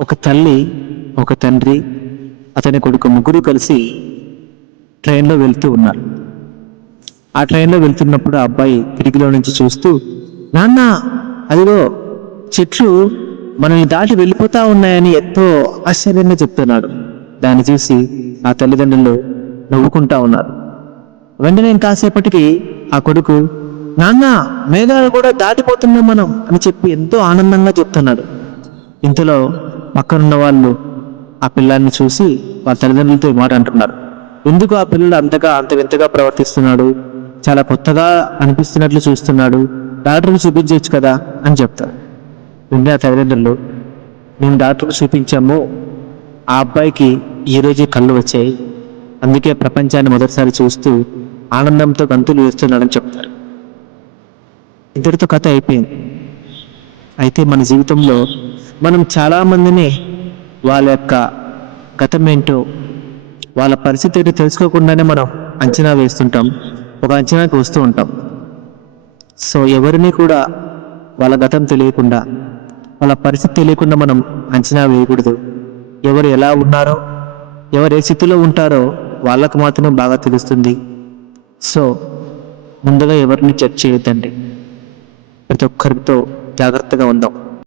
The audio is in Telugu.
ఒక తల్లి, ఒక తండ్రి, అతని కొడుకు ముగ్గురు కలిసి ట్రైన్లో వెళ్తూ ఉన్నారు. ఆ ట్రైన్లో వెళ్తున్నప్పుడు ఆ అబ్బాయి కిటికీలో నుంచి చూస్తూ, నాన్న, అదిగో చెట్లు మనల్ని దాటి వెళ్ళిపోతా ఉన్నాయని ఎంతో ఆశ్చర్యంగా చెప్తున్నాడు. దాన్ని చూసి ఆ తల్లిదండ్రులు నవ్వుకుంటా ఉన్నారు. వెంటనే కాసేపటికి ఆ కొడుకు, నాన్న, మేఘాలు కూడా దాటిపోతున్నాం మనం అని చెప్పి ఎంతో ఆనందంగా చెప్తున్నాడు. ఇంతలో పక్కనున్న వాళ్ళు ఆ పిల్లాన్ని చూసి వాళ్ళ తల్లిదండ్రులతో ఈ మాట అంటున్నారు. ఎందుకు ఆ పిల్లలు అంత వింతగా ప్రవర్తిస్తున్నాడు, చాలా కొత్తగా అనిపిస్తున్నట్లు చూస్తున్నాడు, డాక్టర్కి చూపించవచ్చు కదా అని చెప్తారు. వెంటనే ఆ తల్లిదండ్రులు, మేము డాక్టర్కి చూపించాము, ఆ అబ్బాయికి ఈరోజే కళ్ళు వచ్చాయి, అందుకే ప్రపంచాన్ని మొదటిసారి చూస్తూ ఆనందంతో గంతులు వేస్తున్నాడని చెప్తారు. ఇద్దరితో కథ అయిపోయింది. అయితే మన జీవితంలో మనం చాలామందిని వాళ్ళ యొక్క గతం ఏంటో, వాళ్ళ పరిస్థితి ఏంటో తెలుసుకోకుండానే మనం అంచనా వేస్తుంటాం, ఒక అంచనాకి వస్తూ ఉంటాం. సో ఎవరిని కూడా వాళ్ళ గతం తెలియకుండా, వాళ్ళ పరిస్థితి తెలియకుండా మనం అంచనా వేయకూడదు. ఎవరు ఎలా ఉన్నారో, ఎవరు ఏ స్థితిలో ఉంటారో వాళ్ళకు మాత్రమే బాగా తెలుస్తుంది. సో ముందుగా ఎవరిని జడ్జ్ చేయొద్దండి. ప్రతి ఒక్కరితో జాగ్రత్తగా ఉందాం.